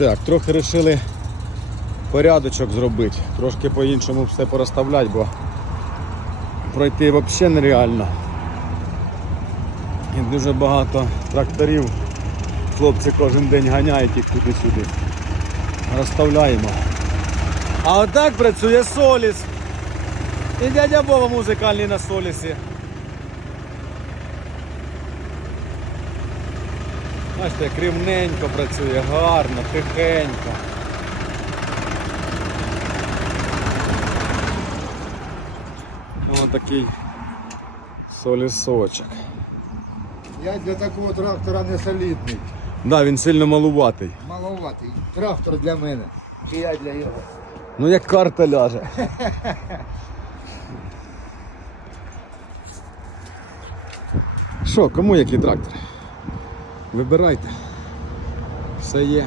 Так, трохи вирішили порядочок зробити. Трошки по-іншому все порозставляти, бо пройти взагалі нереально. І дуже багато тракторів. Хлопці кожен день ганяють їх туди-сюди. Розставляємо. А отак працює Соліс. І дядя Вова музикальний на Солісі. Бачите, як рівненько працює, гарно, тихенько. Ось такий солісочок. Я для такого трактора не солідний. Да, він сильно малуватий. Маловатий. Трактор для мене. Чи я для його. Ну як карта ляже. Що, кому який трактор? Вибирайте. Все є.